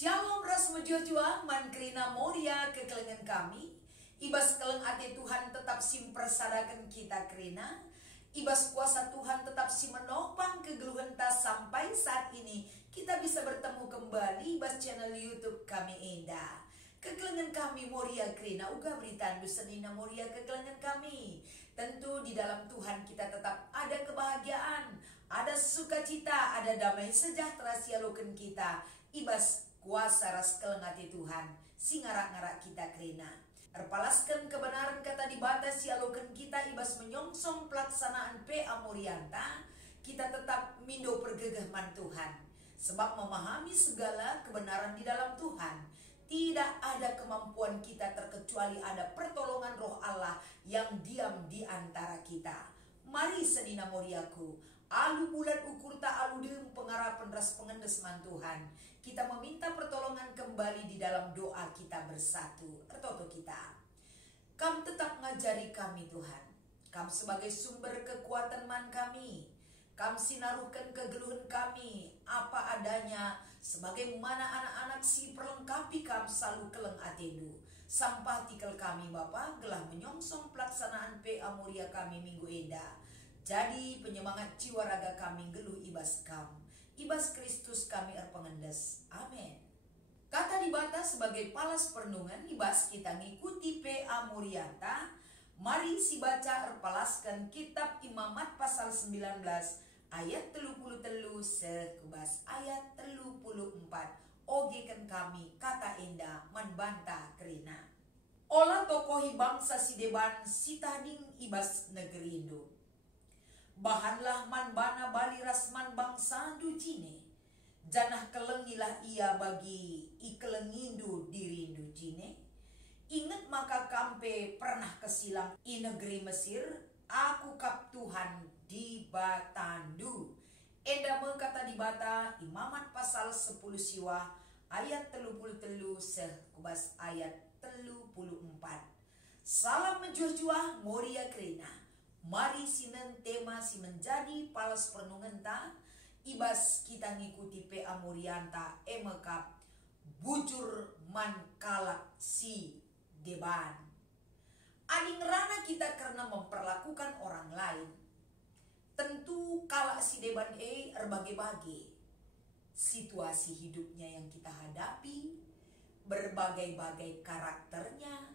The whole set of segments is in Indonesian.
Shalom ras mejojua man kerina moria kekelengan kami. Ibas keleng ate Tuhan tetap sim persadakan kita kerina. Ibas kuasa Tuhan tetap sim menopang kegeluhan ta sampai saat ini kita bisa bertemu kembali ibas channel YouTube kami Enda. Kekelengan kami moria kerina uga beritandu senina moria kekelengan kami. Tentu di dalam Tuhan kita tetap ada kebahagiaan, ada sukacita, ada damai sejahtera sialoken kita. Ibas kuasa ras kelengati Tuhan singarak-ngarak kita kerina. Erpalaskan kebenaran kata dibatas sialoken kita ibas menyongsong pelaksanaan PA Morianta. Kita tetap mindo pergegaman Tuhan. Sebab memahami segala kebenaran di dalam Tuhan. Tidak ada kemampuan kita terkecuali ada pertolongan roh Allah yang diam di antara kita. Mari senina moriaku, alu bulan ukur ta alu deum pengarapan ras pengendes man Tuhan. Kita meminta pertolongan kembali di dalam doa kita bersatu. Ertoto kita. Kam tetap ngajari kami Tuhan. Kam sebagai sumber kekuatan man kami. Kam sinaruhkan kegeluhan kami apa adanya, sebagaimana anak-anak si perlengkapi kam selalu keleng atendu. Sampah tikel kami Bapa gelah menyongsong pelaksanaan PA Moria kami minggu enda. Jadi penyemangat jiwa raga kami geluh ibas kam. Ibas Kristus kami erpengendes. Amin. Kata dibatas sebagai palas perenungan ibas kita ngikuti PA Morianta. Mari si baca erpalaskan kitab Imamat pasal 19 ayat 33 sekubas ayat 34. Ogekan kami kata enda manbanta kerina. Olah tokohi bangsa si deban si tading ibas negeri Indo. Bahanlah man bana bali rasman bangsa dujine. Janah kelengilah ia bagi ikelengindu dirindu jine. Ingat maka kampe pernah kesilang i negeri Mesir. Aku kap Tuhan di batandu. Enda mengkata di bata Imamat pasal 10 siwa ayat 33 sekubas ayat 34. Salam menjuah-juah moria kerina. Mari sinen tema si menjadi palas perenungan ta. Ibas kita ngikuti PA Morianta emekap bujur man kalak si deban. Ading rana kita karena memperlakukan orang lain. Tentu kalak si deban berbagai-bagai situasi hidupnya yang kita hadapi, berbagai-bagai karakternya,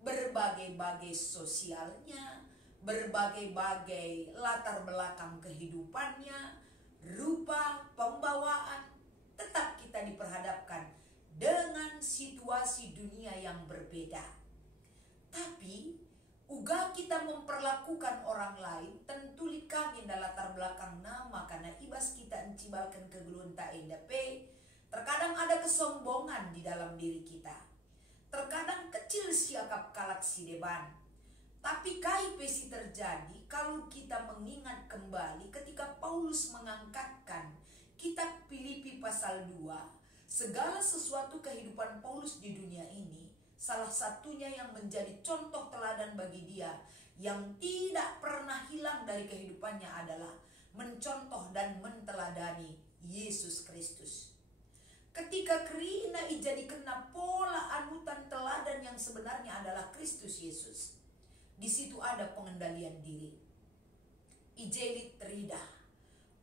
berbagai-bagai sosialnya, berbagai-bagai latar belakang kehidupannya, rupa pembawaan, tetap kita diperhadapkan dengan situasi dunia yang berbeda. Tapi uga kita memperlakukan orang lain tentu kami dalam latar belakang nama karena ibas kita encibalkan kegeluhan tak endape. Terkadang ada kesombongan di dalam diri kita. Terkadang kecil siakap kalak si deban. Tapi kai pesi terjadi kalau kita mengingat kembali ketika Paulus mengangkatkan kitab Filipi pasal 2. Segala sesuatu kehidupan Paulus di dunia ini. Salah satunya yang menjadi contoh teladan bagi dia yang tidak pernah hilang dari kehidupannya adalah mencontoh dan menteladani Yesus Kristus. Ketika kerina jadi kena pola anutan teladan yang sebenarnya adalah Kristus Yesus. Di situ ada pengendalian diri. Ijelit teridah.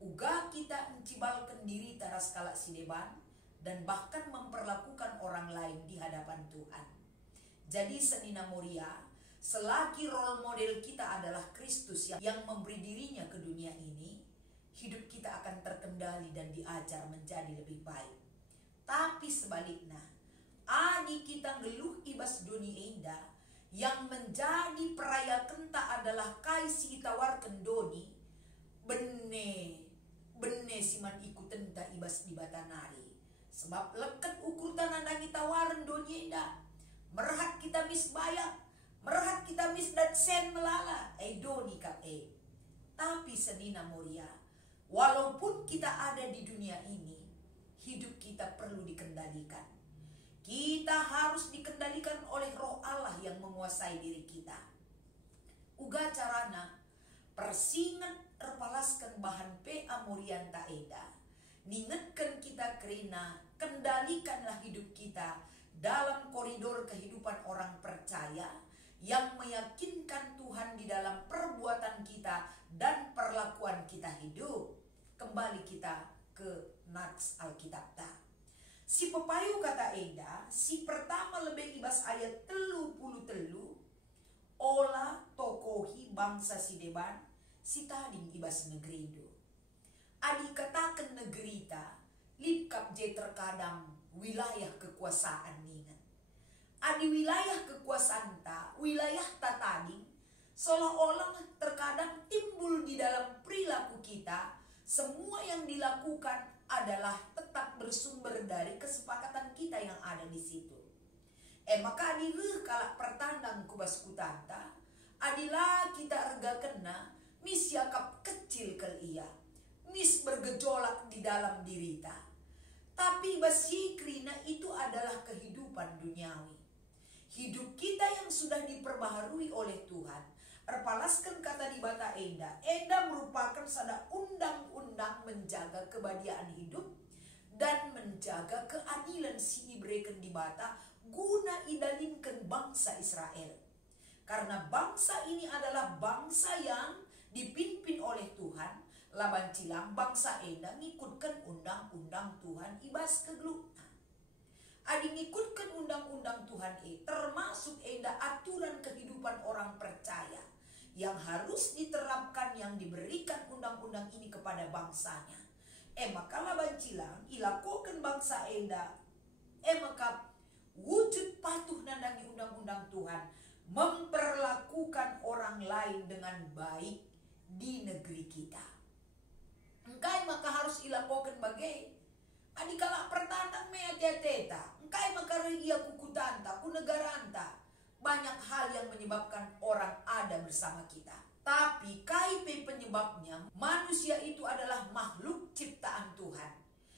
Uga kita encibalkan diri taras kalak sideban dan bahkan memperlakukan orang lain di hadapan Tuhan. Jadi senina moria, selagi role model kita adalah Kristus yang memberi dirinya ke dunia ini, hidup kita akan terkendali dan diajar menjadi lebih baik. Tapi sebaliknya, adi kita ngeluh ibas dunia indah, yang menjadi peraya kenta adalah kaisi itawarkan doni, bene siman ikut tenta ibas di batanari. Sebab leket ukur tanandang itawaran doni indah. Merhat kita misbayang, merhat kita misdatsen melala, doni kap Tapi senina moria, walaupun kita ada di dunia ini, hidup kita perlu dikendalikan. Kita harus dikendalikan oleh roh Allah yang menguasai diri kita. Uga carana, persingat erpalaskan bahan PA Morianta eda. Ningetkan kita kerina kendalikanlah hidup kita dalam koridor kehidupan orang percaya yang meyakinkan Tuhan di dalam perbuatan kita dan perlakuan kita hidup. Kembali kita ke nats Alkitab ta. Si pepayu kata Enda, si pertama lebih ibas ayat 33, olah tokohi bangsa si deban, si tading ibas negeri itu. Adi katakan negeri ta, lipkap je terkadang wilayah kekuasaan ningan. Adi wilayah kekuasaan ta, wilayah ta tading, seolah-olah terkadang timbul di dalam perilaku kita. Semua yang dilakukan adalah tetap bersumber dari kesepakatan kita yang ada di situ. Maka adilah kalak pertandang kubas kutanta, adilah kita erga kena, mis yakap kecil kel ia, mis bergejolak di dalam dirita. Tapi basi krina itu adalah kehidupan duniawi. Hidup kita yang sudah diperbaharui oleh Tuhan. Erpalaskan kata di bata Enda. Enda merupakan sada undang-undang menjaga kebahagiaan hidup dan menjaga keadilan si ibreken di bata guna idalinkan bangsa Israel. Karena bangsa ini adalah bangsa yang dipimpin oleh Tuhan. Laban cilang bangsa Enda ngikutkan undang-undang Tuhan ibas kegeluk. Adi ngikutkan undang-undang Tuhan termasuk Enda aturan kehidupan orang percaya yang harus diterapkan yang diberikan undang-undang ini kepada bangsanya. Maka laban cilang ilakukan bangsa Enda maka wujud patuh nandangi undang-undang Tuhan, memperlakukan orang lain dengan baik di negeri kita. Engkai maka harus ilakukan bagai adi kala pertandang mea teta, engkai maka ia kukutanta, ku negaranta. Banyak hal yang menyebabkan orang ada bersama kita. Tapi kaipe penyebabnya, manusia itu adalah makhluk ciptaan Tuhan.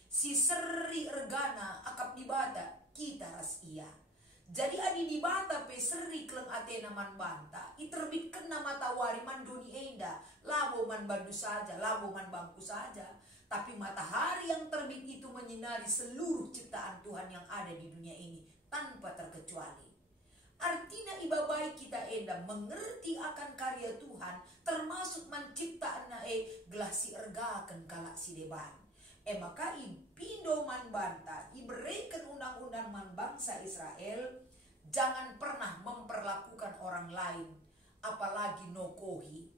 Si seri ergana akap dibata, kita ras ia. Jadi adi dibata pe seri kleng atena man banta, iterbitkan nama tawari man doni Enda, labo man bandu saja, labo man bangku saja. Tapi matahari yang terbit itu menyinari seluruh ciptaan Tuhan yang ada di dunia ini tanpa terkecuali. Artinya ibabai kita Enda mengerti akan karya Tuhan, termasuk menciptaan gelasi ergakan kalak si deban. Maka ipindo man banta, iberikan undang-undang man bangsa Israel, jangan pernah memperlakukan orang lain, apalagi nokohi.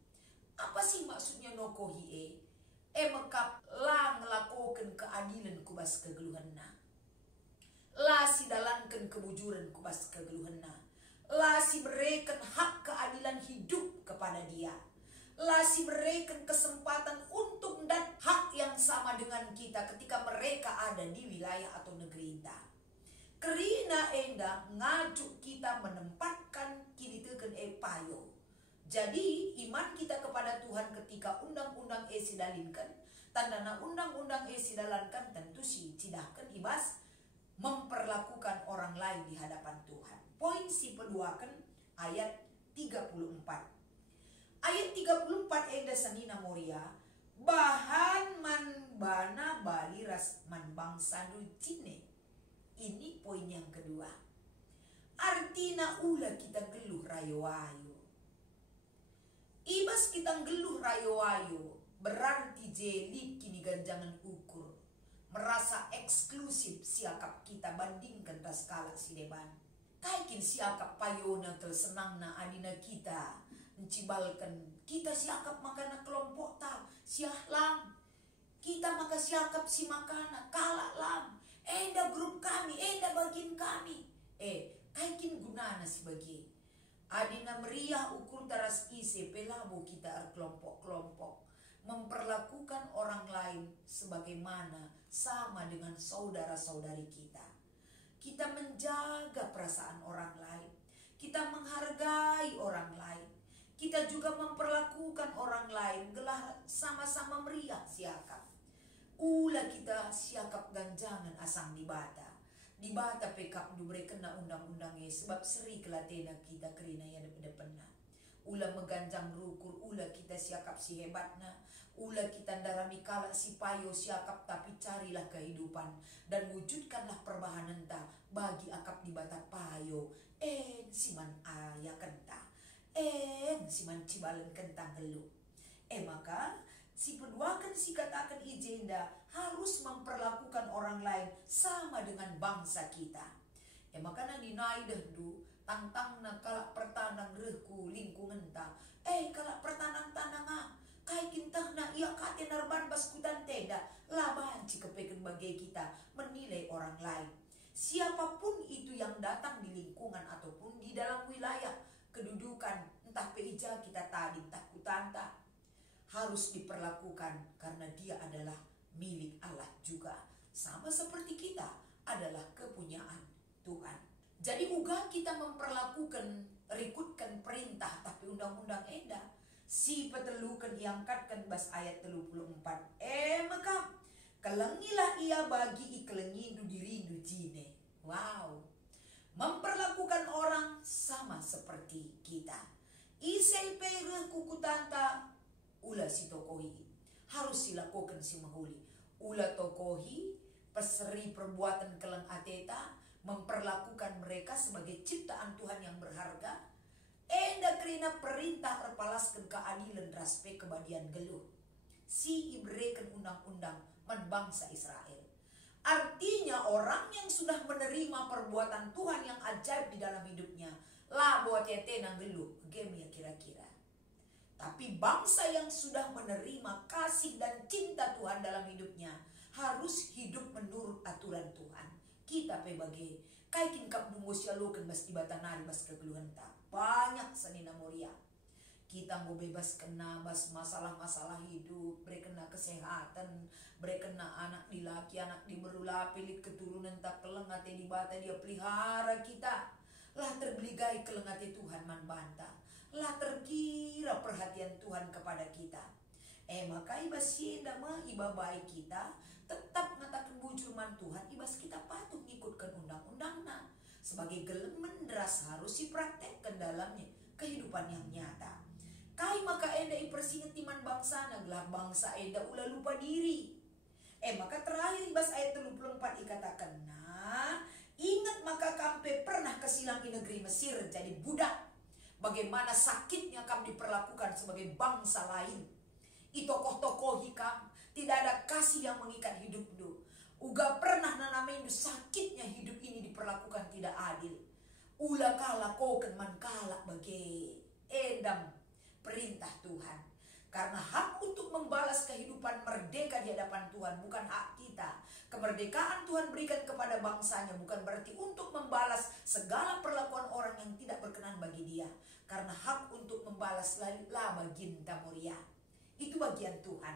Apa sih maksudnya nokohi maka lah ngelakukan keadilan kubas kegeluhanna. Lah si dalankan kebujuran kubas kegeluhanna. Lah si berikan hak keadilan hidup kepada dia. Lah si berikan kesempatan untuk mendapat hak yang sama dengan kita ketika mereka ada di wilayah atau negeri kita. Kerina Enda ngajuk kita menempatkan kini teken payo. Jadi iman kita kepada Tuhan ketika undang-undang sidalinkan, tandana undang-undang sidalankan tentu si cidahkan ibas memperlakukan orang lain di hadapan Tuhan. Poin si peduakan ayat 34. Ayat 34 Enda sanina moria, bahan man bana bali ras man bangsa cine. Ini poin yang kedua. Artina ula kita geluh rayo-ayo. Ibas kita geluh rayo-ayo berarti jeli kini ganjangan ukur. Merasa eksklusif siakap kita bandingkan tas kala si deban. Kaikin siakap payona kel senangna adina kita. Mencibalkan kita siakap makana kelompok ta. Siah lam. Kita maka siakap si makana kala lam. Enda grup kami, enda bagian kami. Kaikin gunana si bagi. Adina meriah ukur taras ise pelabo kita kelompok-kelompok. Memperlakukan orang lain sebagaimana sama dengan saudara-saudari kita. Kita menjaga perasaan orang lain. Kita menghargai orang lain. Kita juga memperlakukan orang lain gelah sama-sama meriah siakap. Ula kita siakap ganjangan asang dibata. Dibata pekap dubere kena undang-undangnya sebab seri kelatena kita kerina ya depan. Ula meganjang rukur, ula kita siakap si hebatna. Ula kita darami kalak si payo siakap tapi carilah kehidupan. Dan wujudkanlah perbahanan ta bagi akap di bata payo. Siman ayah kenta. Siman cibalen kentang gelu. Maka si peduakan si katakan ijenda harus memperlakukan orang lain sama dengan bangsa kita. Maka na dinai dahdu tantang na kalak pertanang rehku lingkungan ta. Kalak pertanang tanang kai kintah na iya kate narban baskutan tenda laban cikepeken bagai kita menilai orang lain. Siapapun itu yang datang di lingkungan ataupun di dalam wilayah kedudukan entah peija kita tadi entah kutanta harus diperlakukan karena dia adalah milik Allah juga. Sama seperti kita adalah kepunyaan Tuhan. Jadi uga kita memperlakukan rikutkan perintah tapi undang-undang eda. Si petelukan diangkatkan bas ayat 34. Maka kelengilah ia bagi ikelengindu dirindu jine. Wow. Memperlakukan orang sama seperti kita. Isei pere kukutanta ula si tokohi. Harus silakukan si mahuli. Ula tokohi peseri perbuatan keleng ateta memperlakukan mereka sebagai ciptaan Tuhan yang berharga. Enda kerina perintah repalaskan keadilan raspe kebadian geluh. Si ibreken undang-undang man bangsa Israel. Artinya orang yang sudah menerima perbuatan Tuhan yang ajaib di dalam hidupnya. Lah buat tete nang geluh. Game ya kira-kira. Tapi bangsa yang sudah menerima kasih dan cinta Tuhan dalam hidupnya harus hidup menurut aturan Tuhan. Kita pebagai kaikin kap dungus yalukan bas tibatanari bas kegeluhan tak. Banyak senina muria. Kita mau bebas kena bas masalah-masalah hidup, berkena kesehatan, berkena anak dilaki, anak diberula, pilih keturunan tak kelengate di bata dia pelihara kita. Lah terbeligai kelengate Tuhan man banta. Lah terkira perhatian Tuhan kepada kita. Maka ibas sienda mah iba baik kita tetap ngatakan bujur man Tuhan, ibas kita patuh ngikutkan undang-undangna. Sebagai gelem menderas harus dipraktekkan dalamnya kehidupan yang nyata. Kai maka enda ipersinget iman bangsa naglah bangsa enda ulah lupa diri. Maka terakhir ibas ayat 34 dikatakan, ingat maka kampe pernah kesilang di negeri Mesir jadi budak. Bagaimana sakitnya kamu diperlakukan sebagai bangsa lain. Itokoh-tokoh hikam, tidak ada kasih yang mengikat hidupmu. Uga pernah nanamain sakitnya hidup ini diperlakukan tidak adil. Ula kala koken man kala bagi edam perintah Tuhan. Karena hak untuk membalas kehidupan merdeka di hadapan Tuhan bukan hak kita. Kemerdekaan Tuhan berikan kepada bangsanya bukan berarti untuk membalas segala perlakuan orang yang tidak berkenan bagi dia. Karena hak untuk membalas lah bagian tamuria. Itu bagian Tuhan.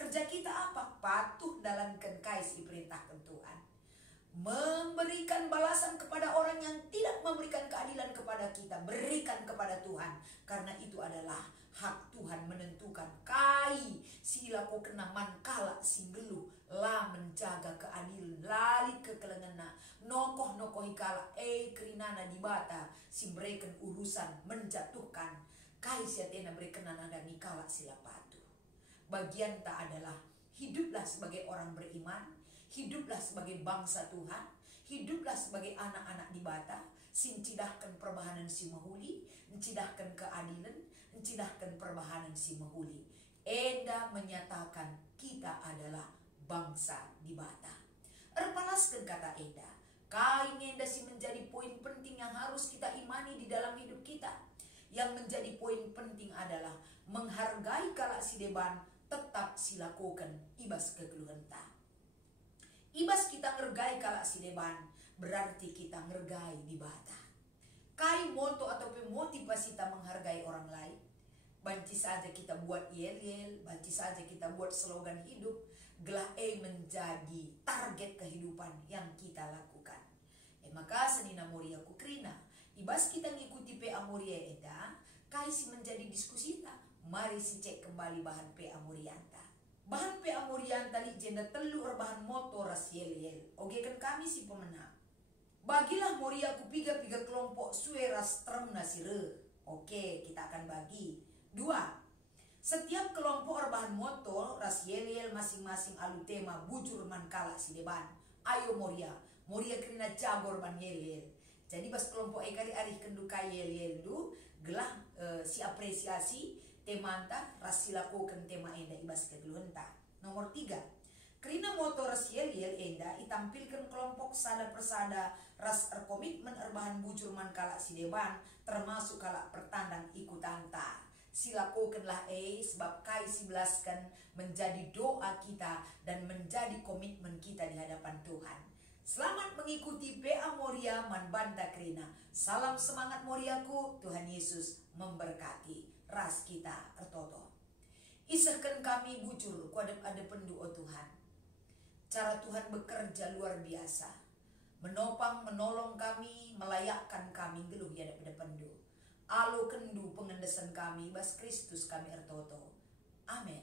Kerja kita apa? Patuh dalamkan kais diperintahkan Tuhan. Memberikan balasan kepada orang yang tidak memberikan keadilan kepada kita. Berikan kepada Tuhan. Karena itu adalah hak Tuhan menentukan. Kai sila ko kena mankala singgeluh. Lah menjaga keadilan. Lali kekelengena. Nokoh hikala. Kerinana dibata. Simbrekan urusan menjatuhkan. Kai siatena berekenana dan nikala sila patuh. Bagian tak adalah hiduplah sebagai orang beriman, hiduplah sebagai bangsa Tuhan, hiduplah sebagai anak-anak di bata, sincidahkan perbahanan si mahuli, mencidahkan keadilan, mencidahkan perbahanan si mahuli. Enda menyatakan kita adalah bangsa di bata. Erpalaskan kata Enda, kain Enda si menjadi poin penting yang harus kita imani di dalam hidup kita. Yang menjadi poin penting adalah menghargai kala si deban tetap silakukan ibas kegeluhan ta. Ibas kita ngergai kala si deban berarti kita ngergai di bata. Kai moto ataupun motivasi kita menghargai orang lain. Banci saja kita buat yel-yel, banci saja kita buat slogan hidup, gelah menjadi target kehidupan yang kita lakukan. Maka senina muria ku krina, ibas kita ngikuti PA Muria eda, kai si menjadi diskusi ta. Mari si cek kembali bahan PA Murianta. Bahan PA Murianta li jenda telur bahan motor ras yel-yel. Oke kan kami si pemenang. Bagilah Muria ku piga kelompok sueras term nasire. Oke, kita akan bagi. 2. Setiap kelompok rebahan moto ras yel masing-masing alu tema bujur mankala si deban. Ayo Moria kerina jagor ban yel. Jadi bas kelompok ekari arih kenduka yel du gelah si apresiasi temanta ras silakukan tema enda ibas kegeluhenta. Nomor 3. Kerina moto ras yel enda itampilkan kelompok sada persada ras komitmen erbahan bujur mankala si deban termasuk kalak pertandang ikutanta. Silakukanlah sebab kai si belaskan menjadi doa kita dan menjadi komitmen kita di hadapan Tuhan. Selamat mengikuti PA Moria Manbanta Krina. Salam semangat Moriaku, Tuhan Yesus memberkati. Ras kita ertoto. Isahkan kami bujur kuadep-adep pendu Tuhan. Cara Tuhan bekerja luar biasa. Menopang, menolong kami, melayakkan kami geluh ya daripada pendu. Alo kendu pengendesan kami, bas Kristus kami ertoto. Amin.